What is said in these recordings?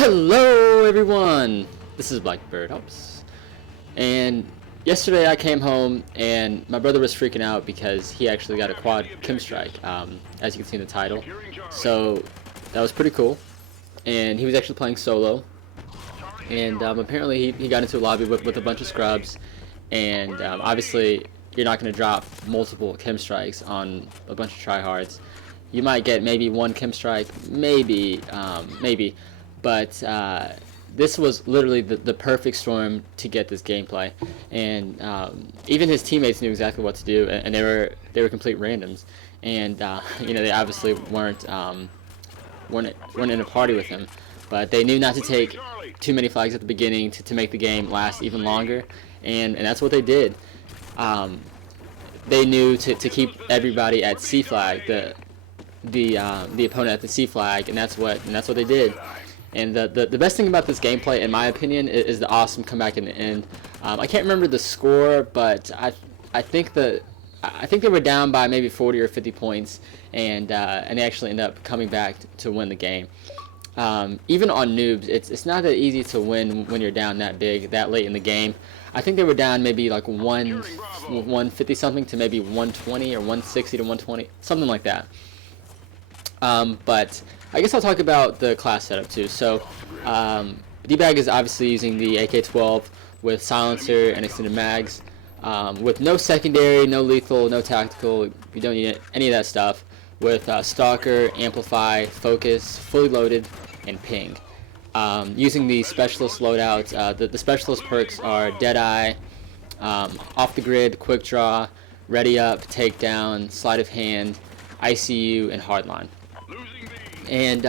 Hello everyone, this is Blackbird Hops, and yesterday I came home and my brother was freaking out because he actually got a Quad KEM Strike, as you can see in the title. So that was pretty cool, and he was actually playing solo, and apparently he got into a lobby with a bunch of scrubs, and obviously you're not going to drop multiple KEM Strikes on a bunch of tryhards. You might get maybe one KEM Strike, maybe, but this was literally the perfect storm to get this gameplay, and even his teammates knew exactly what to do, and they were complete randoms, and you know, they obviously weren't in a party with him, but they knew not to take too many flags at the beginning to make the game last even longer, and that's what they did. They knew to keep everybody at C flag, the opponent at the C flag, and that's what they did. And the best thing about this gameplay, in my opinion, is the awesome comeback in the end. I can't remember the score, but I think they were down by maybe 40 or 50 points, and they actually end up coming back to win the game. Even on noobs, it's not that easy to win when you're down that big, that late in the game. I think they were down maybe like 150 something to maybe 120 or 160 to 120, something like that. But I guess I'll talk about the class setup too. So D-Bag is obviously using the AK-12 with silencer and extended mags, with no secondary, no lethal, no tactical. You don't need any of that stuff. With stalker, amplify, focus, fully loaded, and ping. Using the specialist loadouts, the specialist perks are Deadeye, off the grid, quick draw, ready up, takedown, sleight of hand, ICU, and hardline. And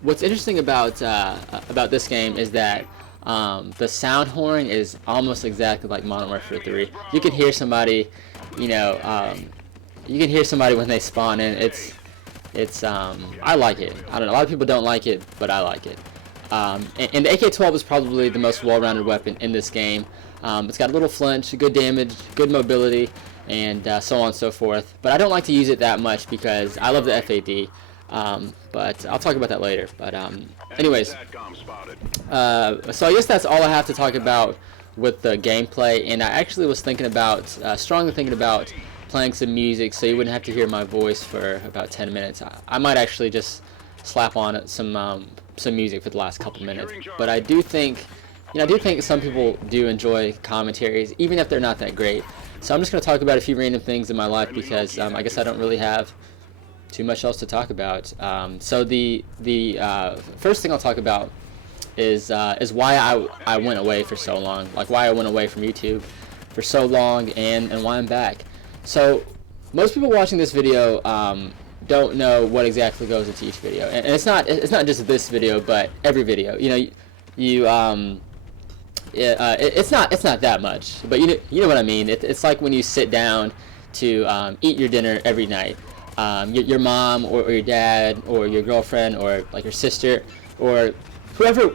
what's interesting about this game is that the sound horn is almost exactly like Modern Warfare 3. You can hear somebody, you know, you can hear somebody when they spawn in. I like it. I don't know. A lot of people don't like it, but I like it. And the AK-12 is probably the most well-rounded weapon in this game. It's got a little flinch, good damage, good mobility, and so on and so forth. But I don't like to use it that much because I love the FAD. But I'll talk about that later. But anyways, so I guess that's all I have to talk about with the gameplay. And I actually was thinking about, strongly thinking about playing some music so you wouldn't have to hear my voice for about 10 minutes. I might actually just slap on some music for the last couple minutes. But I do think, some people do enjoy commentaries, even if they're not that great. So I'm just going to talk about a few random things in my life because I guess I don't really have too much else to talk about. So the first thing I'll talk about is why I went away for so long, like why I went away from YouTube for so long, and why I'm back. So most people watching this video don't know what exactly goes into each video, and it's not just this video, but every video. It's not that much, but you know what I mean. It's like when you sit down to eat your dinner every night. Your mom or your dad or your girlfriend or like your sister or whoever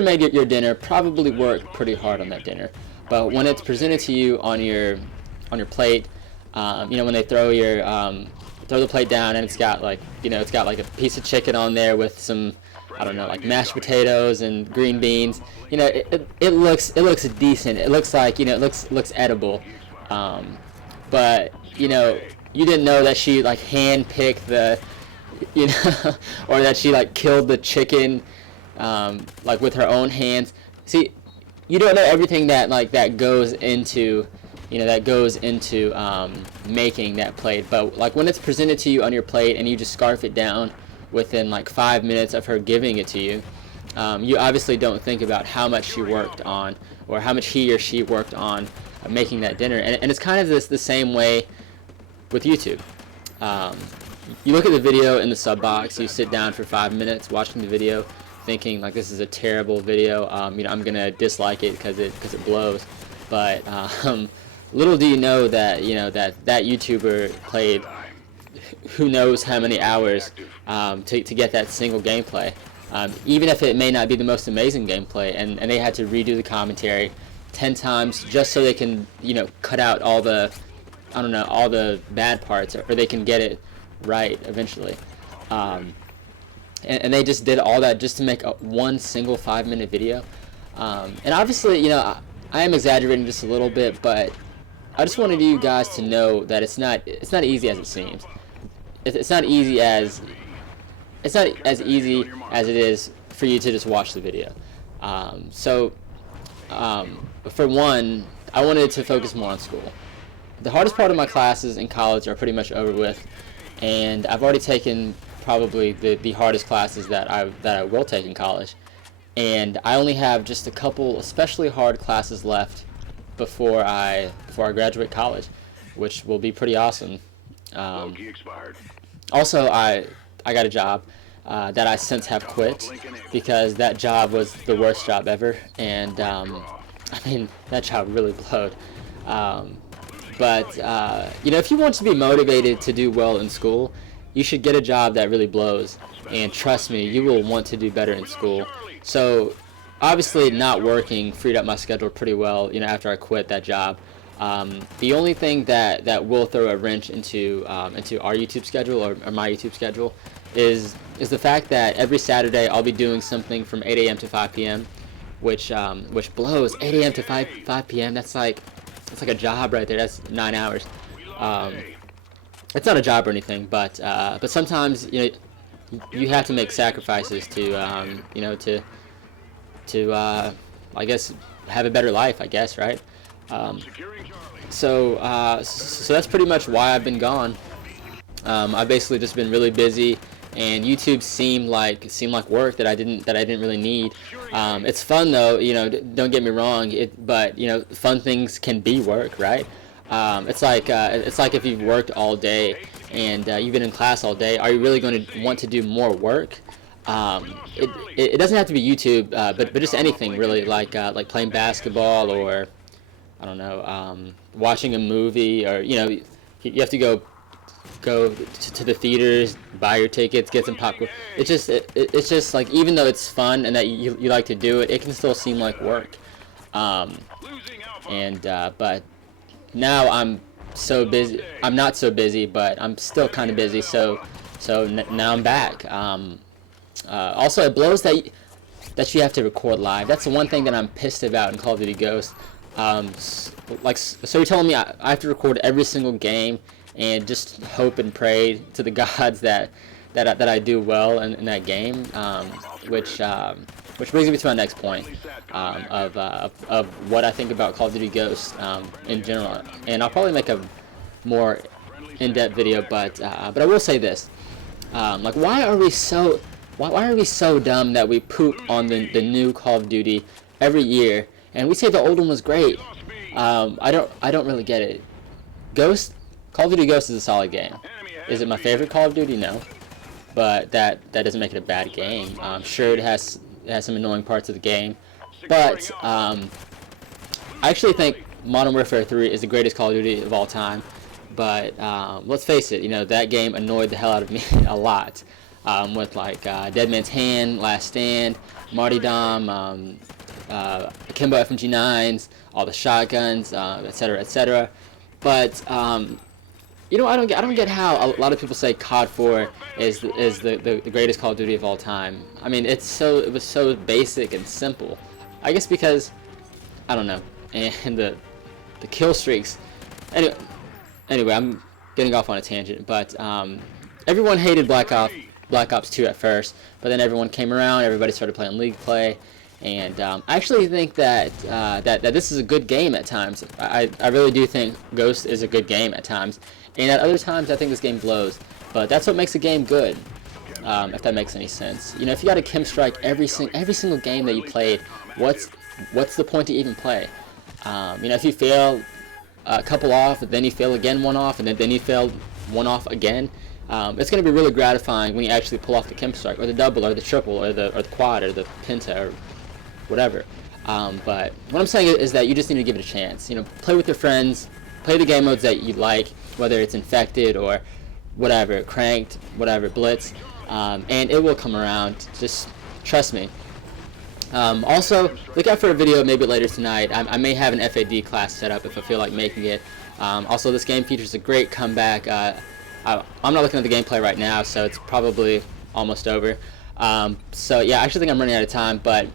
made your dinner probably worked pretty hard on that dinner. But when it's presented to you on your plate, when they throw the plate down and it's got like a piece of chicken on there with some, I don't know, like mashed potatoes and green beans. It looks decent. It looks like, it looks edible. But you didn't know that she like hand-picked the, or that she like killed the chicken, like with her own hands. See, you don't know everything that goes into, making that plate. But like when it's presented to you on your plate and you just scarf it down within like 5 minutes of her giving it to you, you obviously don't think about how much she worked on, or how much he or she worked on making that dinner. And it's kind of the same way with YouTube. You look at the video in the sub box, you sit down for 5 minutes watching the video thinking like this is a terrible video, I'm gonna dislike it because it blows. But little do you know that that YouTuber played who knows how many hours to get that single gameplay, even if it may not be the most amazing gameplay, and they had to redo the commentary 10 times just so they can cut out all the all the bad parts, or they can get it right eventually. and they just did all that just to make one single 5-minute video. And obviously, you know, I am exaggerating just a little bit, but I just wanted you guys to know that it's not easy as it seems. It's not as easy as it is for you to just watch the video. For one, I wanted to focus more on school. The hardest part of my classes in college are pretty much over with, and I've already taken probably the hardest classes that I will take in college, and I only have just a couple especially hard classes left before I graduate college, which will be pretty awesome. Also, I got a job that I since have quit because that job was the worst job ever, and I mean, that job really blowed. But you know, if you want to be motivated to do well in school, you should get a job that really blows, and trust me, you will want to do better in school. So obviously not working freed up my schedule pretty well, you know, after I quit that job. The only thing that will throw a wrench into our YouTube schedule or my YouTube schedule is the fact that every Saturday I'll be doing something from 8 a.m. to 5 p.m. which blows. 8 a.m. to 5 p.m. That's like a job right there. That's 9 hours. It's not a job or anything, but sometimes, you know, you have to make sacrifices to you know, to I guess have a better life, I guess, right? So that's pretty much why I've been gone. I've basically just been really busy, and YouTube seemed like work that I didn't really need. It's fun though, you know. Don't get me wrong. But you know, fun things can be work, right? It's like if you've worked all day and you've been in class all day, are you really going to want to do more work? It doesn't have to be YouTube, but just anything really, like playing basketball, or I don't know, watching a movie, or you know, you have to go to the theaters, buy your tickets, get some popcorn. It's just like, even though it's fun and that you like to do it, it can still seem like work. But now I'm so busy. I'm not so busy, but I'm still kind of busy. So now I'm back. Also, it blows that you have to record live. That's the one thing that I'm pissed about in Call of Duty Ghosts. So you're telling me I have to record every single game and just hope and pray to the gods that I do well in that game, which brings me to my next point, of what I think about Call of Duty Ghosts in general. And I'll probably make a more in-depth video, but I will say this: like, why are we so dumb that we poop on the new Call of Duty every year, and we say the old one was great? I don't really get it. Call of Duty Ghosts is a solid game. Is it my favorite Call of Duty? No, but that doesn't make it a bad game. Sure, it has some annoying parts of the game, but I actually think Modern Warfare 3 is the greatest Call of Duty of all time. But let's face it, you know, that game annoyed the hell out of me a lot, with like Dead Man's Hand, Last Stand, Martyrdom, Akimbo FMG9s, all the shotguns, etc., etc. But you know, I don't get how a lot of people say COD 4 is the greatest Call of Duty of all time. I mean, it was so basic and simple. I guess because, I don't know, and the kill streaks. Anyway, I'm getting off on a tangent, but everyone hated Black Ops 2 at first, but then everyone came around. Everybody started playing League Play. And I actually think that this is a good game at times. I really do think Ghost is a good game at times, and at other times I think this game blows. But that's what makes a game good, if that makes any sense. You know, if you got a KEM Strike every single game that you played, what's the point to even play? You know, if you fail a couple off, then you fail again one off, and then you fail one off again. It's going to be really gratifying when you actually pull off the KEM Strike, or the double, or the triple, or the quad, or the penta, or whatever. But what I'm saying is that you just need to give it a chance. You know, play with your friends, play the game modes that you like, whether it's infected or whatever, cranked, whatever, blitz, and it will come around. Just trust me. Also, look out for a video maybe later tonight. I may have an FAD class set up if I feel like making it. Also, this game features a great comeback. I'm not looking at the gameplay right now, so it's probably almost over. So yeah, I actually think I'm running out of time, but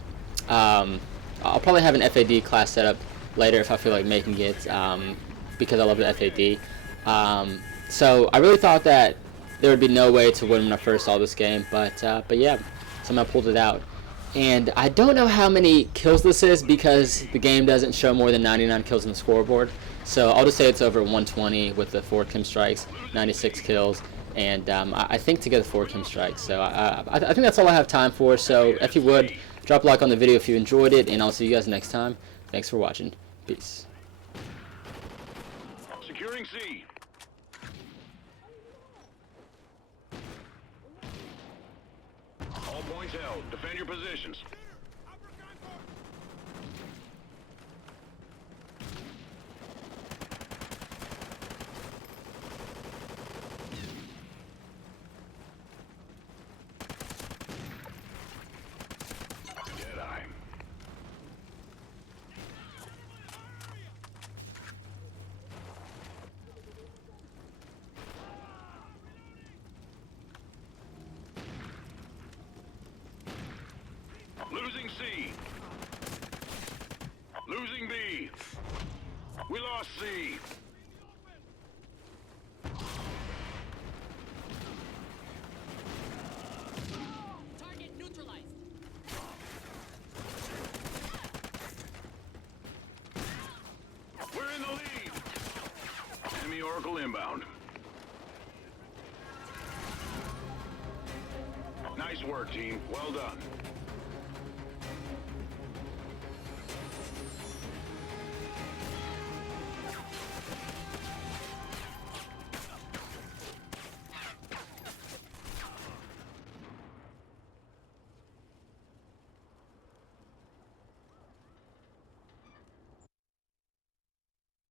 I'll probably have an FAD class set up later if I feel like making it, because I love the FAD. So I really thought that there would be no way to win when I first saw this game, but yeah, somehow pulled it out. And I don't know how many kills this is because the game doesn't show more than 99 kills on the scoreboard. So I'll just say it's over 120 with the 4 KEM strikes, 96 kills, and I think to get the 4 KEM strikes. So I think that's all I have time for. So if you would, drop a like on the video if you enjoyed it, and I'll see you guys next time. Thanks for watching. Peace. Securing C. All points held. Defend your positions. Jedi. Losing C. Losing B. We lost C. Target neutralized. We're in the lead. Enemy Oracle inbound. Nice work, team. Well done.